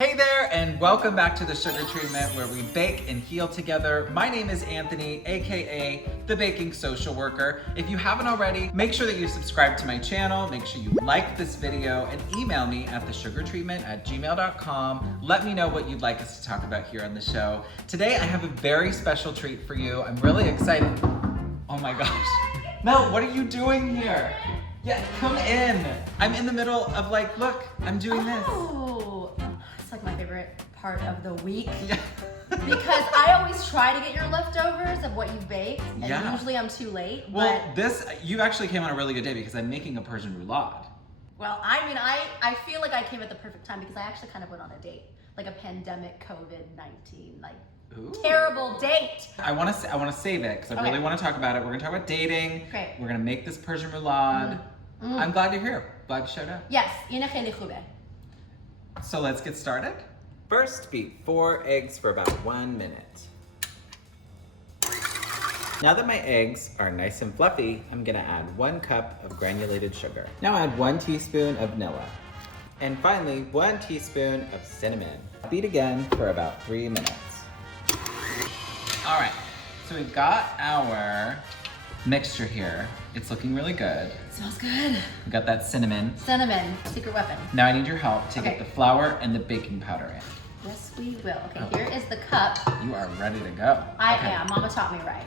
Hey there, and welcome back to the Sugar Treatment, where we bake and heal together. My name is Anthony, aka the Baking Social Worker. If you haven't already, make sure that you subscribe to my channel, make sure you like this video, and email me at thesugartreatment@gmail.com. Let me know what you'd like us to talk about here on the show. Today, I have a very special treat for you. I'm really excited. Oh my gosh. Mel, what are you doing here? Yeah, come in. I'm in the middle of look, I'm doing this. Oh, it's like my favorite part of the week. Yeah. Because I always try to get your leftovers of what you baked, and Yeah. usually I'm too late. Well, but, you actually came on a really good day because I'm making a Persian Roulade. well, I feel like I came at the perfect time because I actually kind of went on a date, like a pandemic COVID-19, Ooh. terrible date. I want to save it because I really want to talk about it. We're going to talk about dating. Great. We're going to make this Persian Roulade. I'm glad you're here. Glad you showed up. Yes, inachene khube. So let's get started. First, beat 4 eggs for about 1 minute. Now that my eggs are nice and fluffy, I'm gonna add 1 cup of granulated sugar. Now add 1 teaspoon of vanilla. And finally, 1 teaspoon of cinnamon. Beat again for about 3 minutes. All right, so we've got our mixture here. It's looking really good. Smells good. We got that cinnamon. Cinnamon, secret weapon. Now I need your help to get Okay. the flour and the baking powder in. Yes, we will. Okay, here is the cup. You are ready to go. I Okay. am. Mama taught me right.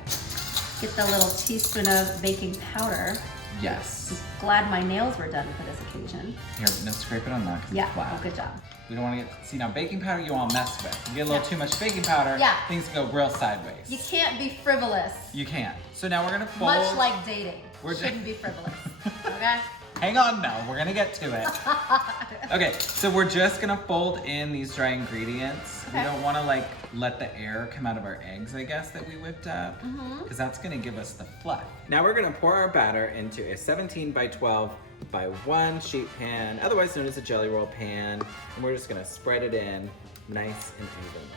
Get the little teaspoon of baking powder. Yes. Glad my nails were done for this occasion. Here, no, scrape it on that because Yeah, it's flat. oh, good job. We don't want to get, see now baking powder you want to mess with. You get a little Yeah. too much baking powder, Yeah. things go real sideways. You can't be frivolous. You can't. So now we're gonna fold. Much like dating. We're Shouldn't be frivolous. Okay? Hang on now, we're gonna get to it. Okay, so we're just gonna fold in these dry ingredients. We Okay. don't wanna let the air come out of our eggs, I guess, that we whipped up, because that's gonna give us the fluff. Now we're gonna pour our batter into a 17 by 12 by 1 sheet pan, otherwise known as a jelly roll pan, and we're just gonna spread it in nice and evenly.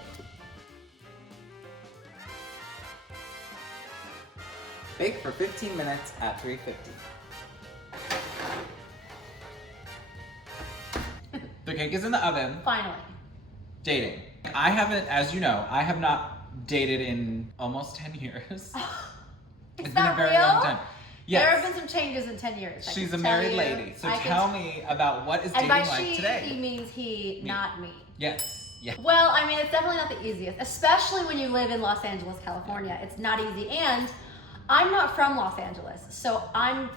Bake for 15 minutes at 350. The cake is in the oven. Finally. Dating. I haven't, as you know, I have not dated in almost 10 years. Is It's been that a very real? long time. Yes. There have been some changes in 10 years. I She's can a tell married you. lady. So I can tell me about what is And dating by like she, today. he means he, Me. not me. Yes. Yeah. Well, I mean, it's definitely not the easiest, especially when you live in Los Angeles, California. It's not easy. And I'm not from Los Angeles, so I'm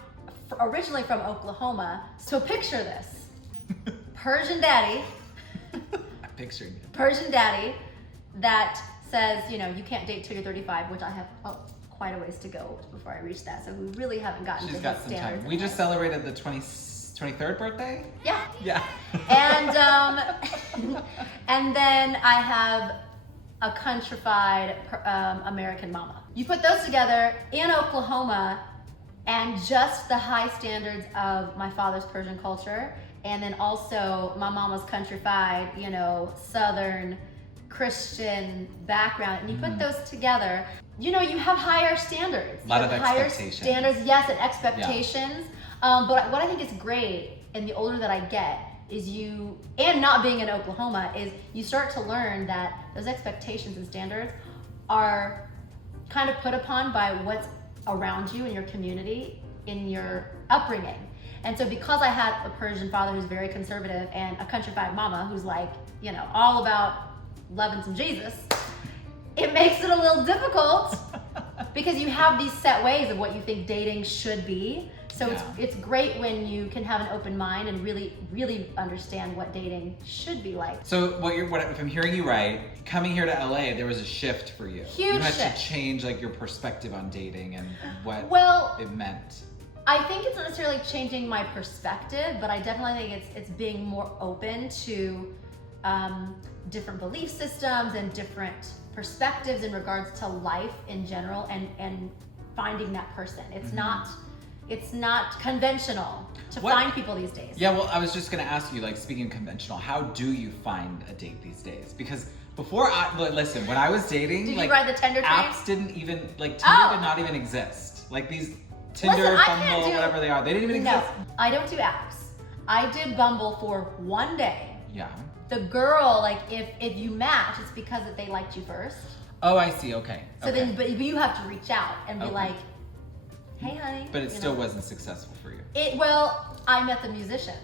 originally from Oklahoma. So picture this. Persian daddy, I'm picturing it. Persian daddy that says, you know, you can't date till you're 35, which I have quite a ways to go before I reach that. So we really haven't gotten She's to got the some standards. time. We just celebrated the 23rd birthday? Yeah. Yeah. And and then I have a countrified American mama. You put those together in Oklahoma, and just the high standards of my father's Persian culture, and then also my mama's countrified, you know, Southern Christian background, and you put those together, you know, you have higher standards. A lot You of have higher expectations. standards, yes, and expectations. But what I think is great, and the older that I get, is and not being in Oklahoma, is you start to learn that those expectations and standards are kind of put upon by what's around you in your community, in your upbringing. And so because I had a Persian father who's very conservative and a countrified mama who's like, you know, all about loving some Jesus, it makes it a little difficult because you have these set ways of what you think dating should be. So it's great when you can have an open mind and really, really understand what dating should be like. So if I'm hearing you right, coming here to LA, there was a shift for you. Huge You had shift. to change your perspective on dating and what it meant. I think it's not necessarily changing my perspective, but I definitely think it's being more open to different belief systems and different perspectives in regards to life in general, and finding that person. It's not conventional to find people these days. Yeah, well, I was just gonna ask you, speaking of conventional, how do you find a date these days? Because before listen, when I was dating, Did you ride the Tinder train? apps didn't even, Tinder Oh. did not even exist. These Tinder, Listen, I can't Bumble, do- whatever they are, they didn't even No, exist. I don't do apps. I did Bumble for one day. Yeah. the girl, like if you match, it's because that they liked you first. Oh, I see. Okay. So then, but you have to reach out and be Okay. like, hey, honey. But it still wasn't successful for you. Well, I met the musician.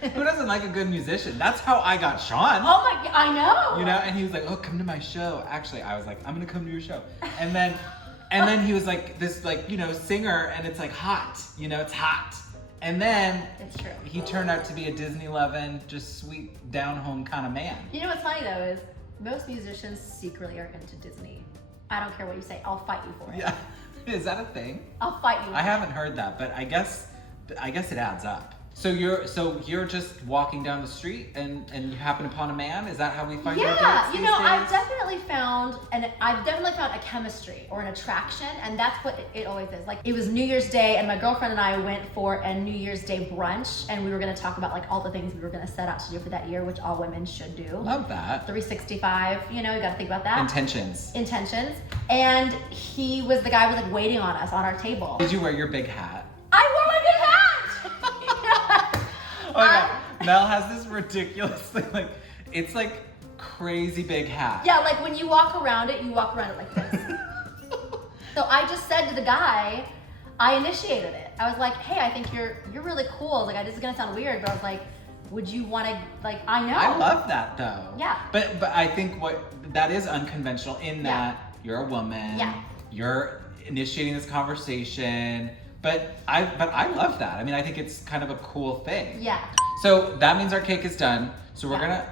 Who doesn't like a good musician? That's how I got Sean. Oh my, I know. You know, and he was like, oh, come to my show. Actually, I was like, I'm gonna come to your show. And then he was like this, like, you know, singer, and it's like hot. You know, it's hot. And then It's true. he turned out to be a Disney loving, just sweet, down home kind of man. You know what's funny though is most musicians secretly are into Disney. I don't care what you say. I'll fight you for it. Yeah. Is that a thing? I'll fight you. I haven't heard that, but I guess it adds up. So you're just walking down the street and you happen upon a man? Is that how we find our dates Yeah, you these know, days? I've definitely found a chemistry or an attraction, and that's what it always is. Like, it was New Year's Day, and my girlfriend and I went for a New Year's Day brunch, and we were gonna talk about like all the things we were gonna set out to do for that year, which all women should do. Love that. 365, you know, you gotta think about that. Intentions. And he was the guy who was like waiting on us on our table. Did you wear your big hat? I wore my big hat! Oh my god. Mel has this ridiculous thing, like, it's like crazy big hat. Yeah, like when you walk around it like this. So I just said to the guy, I initiated it. I was like, hey, I think you're really cool. Like, this is gonna sound weird, but I was like, would you wanna, like, I know. I love that though. Yeah. But I think that is unconventional in that you're a woman. Yeah. You're initiating this conversation. But I love that. I mean, I think it's kind of a cool thing. Yeah. So that means our cake is done. So we're Yeah. gonna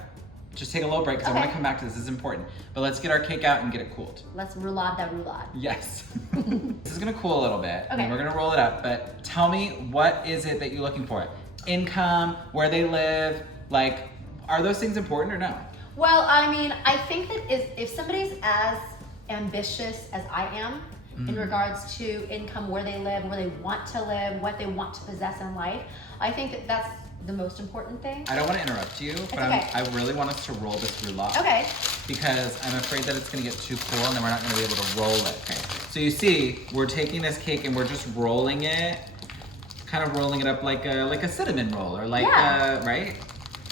just take a little break because I want to come back to this. This is important. But let's get our cake out and get it cooled. Let's roulade that roulade. Yes. This is gonna cool a little bit. Okay. And we're gonna roll it up. But tell me, what is it that you're looking for? Income, where they live, like, are those things important or no? Well, I mean, I think that if somebody's as ambitious as I am, in regards to income, where they live, where they want to live, what they want to possess in life, I think that that's the most important thing. I don't want to interrupt you, but okay. I really want us to roll this roulade. Okay. Because I'm afraid that it's going to get too cool and then we're not going to be able to roll it. Okay. So you see, we're taking this cake and we're just rolling it, kind of rolling it up like a cinnamon roll or like, right?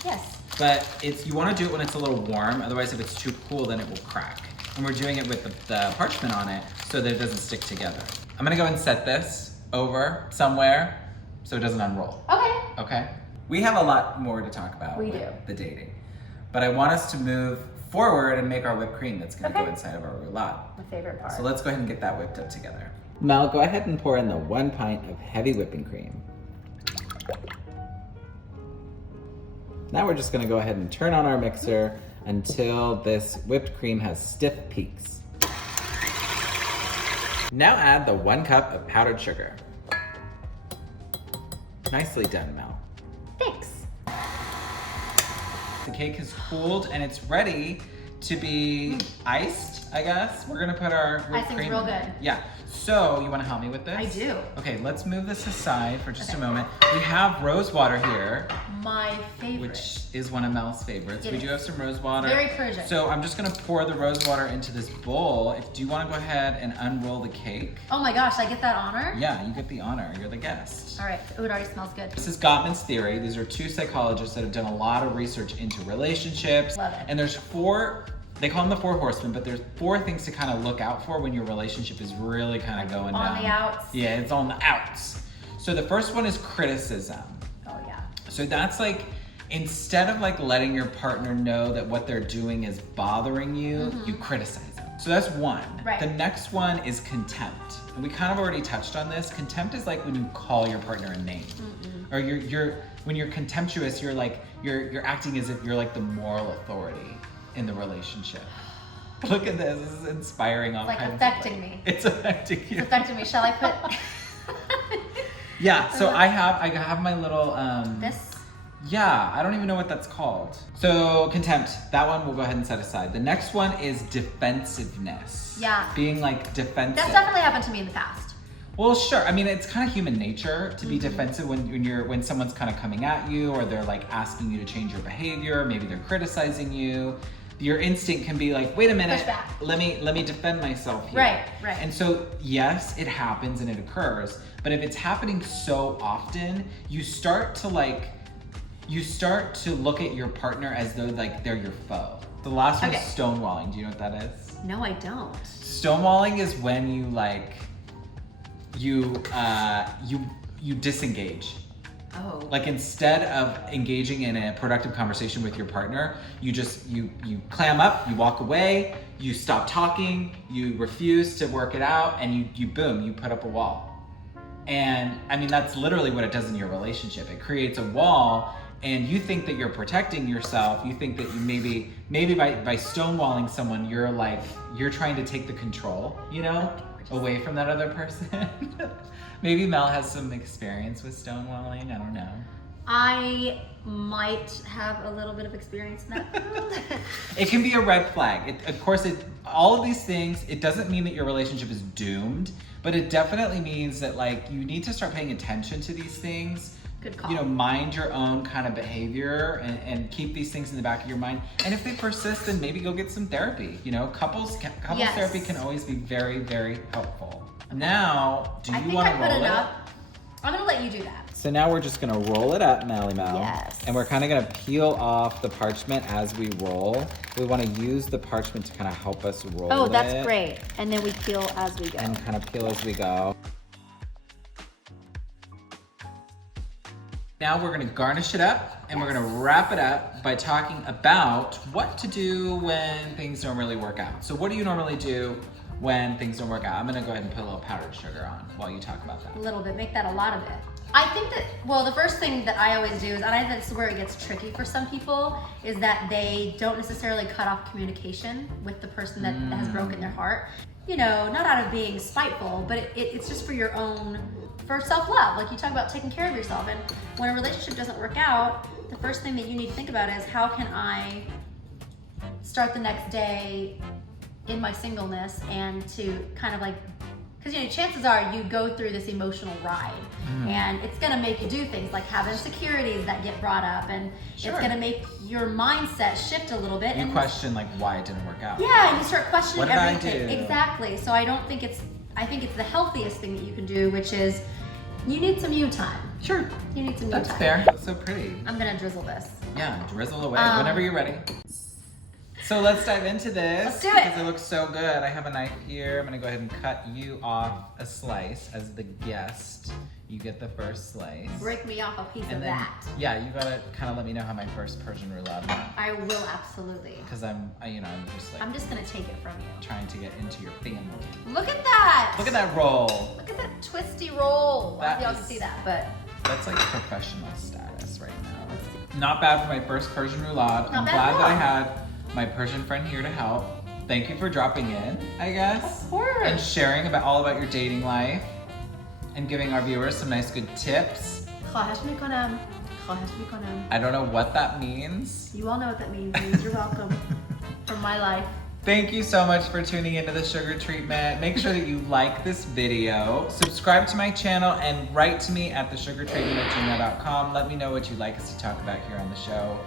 Yes. But you want to do it when it's a little warm. Otherwise, if it's too cool, then it will crack. And we're doing it with the parchment on it so that it doesn't stick together. I'm gonna go and set this over somewhere so it doesn't unroll. Okay. Okay? We have a lot more to talk about We with do. the dating. But I want us to move forward and make our whipped cream that's gonna go Okay. inside of our roulade. My favorite part. So let's go ahead and get that whipped up together. Mel, go ahead and pour in the 1 pint of heavy whipping cream. Now we're just gonna go ahead and turn on our mixer until this whipped cream has stiff peaks. Now add the 1 cup of powdered sugar. Nicely done, Mel. Thanks. The cake has cooled and it's ready to be iced, I guess. We're gonna put our whipped Icing's cream real in good. there. Yeah. So, you wanna help me with this? I do. Okay, let's move this aside for just a Okay. moment. We have rose water here, My favorite. which is one of Mel's favorites. It We is. do have some rose water. Very Persian. So I'm just gonna pour the rose water into this bowl. Do you wanna go ahead and unroll the cake? Oh my gosh, I get that honor? Yeah, you get the honor. You're the guest. All right. Ooh, it already smells good. This is Gottman's theory. These are 2 psychologists that have done a lot of research into relationships. Love it. And there's 4, they call them the 4 horsemen, but there's 4 things to kind of look out for when your relationship is really kind of going down. On the outs. Yeah, it's on the outs. So the first one is criticism. Oh yeah. So that's like, instead of like letting your partner know that what they're doing is bothering you, you criticize them. So that's one. Right. The next one is contempt. And we kind of already touched on this. Contempt is like when you call your partner a name. Or when you're contemptuous, you're like, you're acting as if you're like the moral authority in the relationship. Look at this. This is inspiring all It's like kinds affecting of me. It's affecting you. It's affecting me. Shall I put Yeah, so I have my little this? yeah, I don't even know what that's called. So contempt, that one we'll go ahead and set aside. The next one is defensiveness. Yeah. Being like defensive. That's definitely happened to me in the past. Well, sure. I mean, it's kind of human nature to be defensive when someone's kind of coming at you, or they're like asking you to change your behavior. Maybe they're criticizing you. Your instinct can be like, wait a minute, Push back. let me defend myself here. Right, right. And so yes, it happens and it occurs, but if it's happening so often, you start to like you start to look at your partner as though like they're your foe. The last one is stonewalling. Do you know what that is? No, I don't. Stonewalling is when you like, you disengage. Oh. Like instead of engaging in a productive conversation with your partner, you just, you clam up, you walk away, you stop talking, you refuse to work it out, and you boom, you put up a wall. And I mean, that's literally what it does in your relationship. It creates a wall, and you think that you're protecting yourself. You think that you maybe by stonewalling someone, you're trying to take the control, you know, away from that other person. Maybe Mel has some experience with stonewalling, I don't know. I might have a little bit of experience in that field. It can be a red flag. Of course, all of these things, it doesn't mean that your relationship is doomed, but it definitely means that like you need to start paying attention to these things. Good call. You know, mind your own kind of behavior and keep these things in the back of your mind. And if they persist, then maybe go get some therapy. You know, couples therapy can always be very, very helpful. Now, do you want to roll it up? I'm gonna let you do that. So now we're just gonna roll it up, Melly Mel. Yes. And we're kind of gonna peel off the parchment as we roll. We wanna use the parchment to kind of help us roll it. Oh, that's great. And then we peel as we go. And kind of peel as we go. Now we're gonna garnish it up, and we're gonna wrap it up by talking about what to do when things don't really work out. So what do you normally do when things don't work out? I'm gonna go ahead and put a little powdered sugar on while you talk about that. A little bit, make that a lot of it. I think that, well, the first thing that I always do is, and I think this is where it gets tricky for some people, is that they don't necessarily cut off communication with the person that has broken their heart. You know, not out of being spiteful, but it's just for your own, for self-love. Like you talk about taking care of yourself. And when a relationship doesn't work out, the first thing that you need to think about is, how can I start the next day in my singleness, and to kind of like, because you know, chances are you go through this emotional ride, and it's gonna make you do things like have insecurities that get brought up, and it's gonna make your mindset shift a little bit. You and question like why it didn't work out. Yeah, and you start questioning What did I everything. do? Exactly. So I think it's the healthiest thing that you can do, which is you need some you time. Sure. You need some you That's time. fair. That's so pretty. I'm gonna drizzle this. Yeah, drizzle away whenever you're ready. So let's dive into this. Let's do it. Because it looks so good. I have a knife here. I'm gonna go ahead and cut you off a slice as the guest. You get the first slice. Break me off a piece And of then, that. yeah, you gotta kind of let me know how my first Persian roulade went. I will, absolutely. Because I'm just like I'm just gonna take it from you. trying to get into your family. Look at that! Look at that roll. Look at that twisty roll. I don't know if y'all can is- see that, but That's like professional status right now. Not bad for my first Persian roulade. I'm Not bad glad at that I all. had my Persian friend here to help. Thank you for dropping in, I guess. Of course. And sharing all about your dating life and giving our viewers some nice good tips. خواهش میکنم. خواهش میکنم. I don't know what that means. You all know what that means. It means you're welcome from my life. Thank you so much for tuning into the sugar treatment. Make sure that you like this video, subscribe to my channel, and write to me at thesugartreatment@gmail.com. Let me know what you'd like us to talk about here on the show.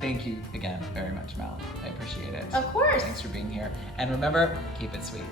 Thank you again very much, Mel. I appreciate it. Of course. Thanks for being here. And remember, keep it sweet.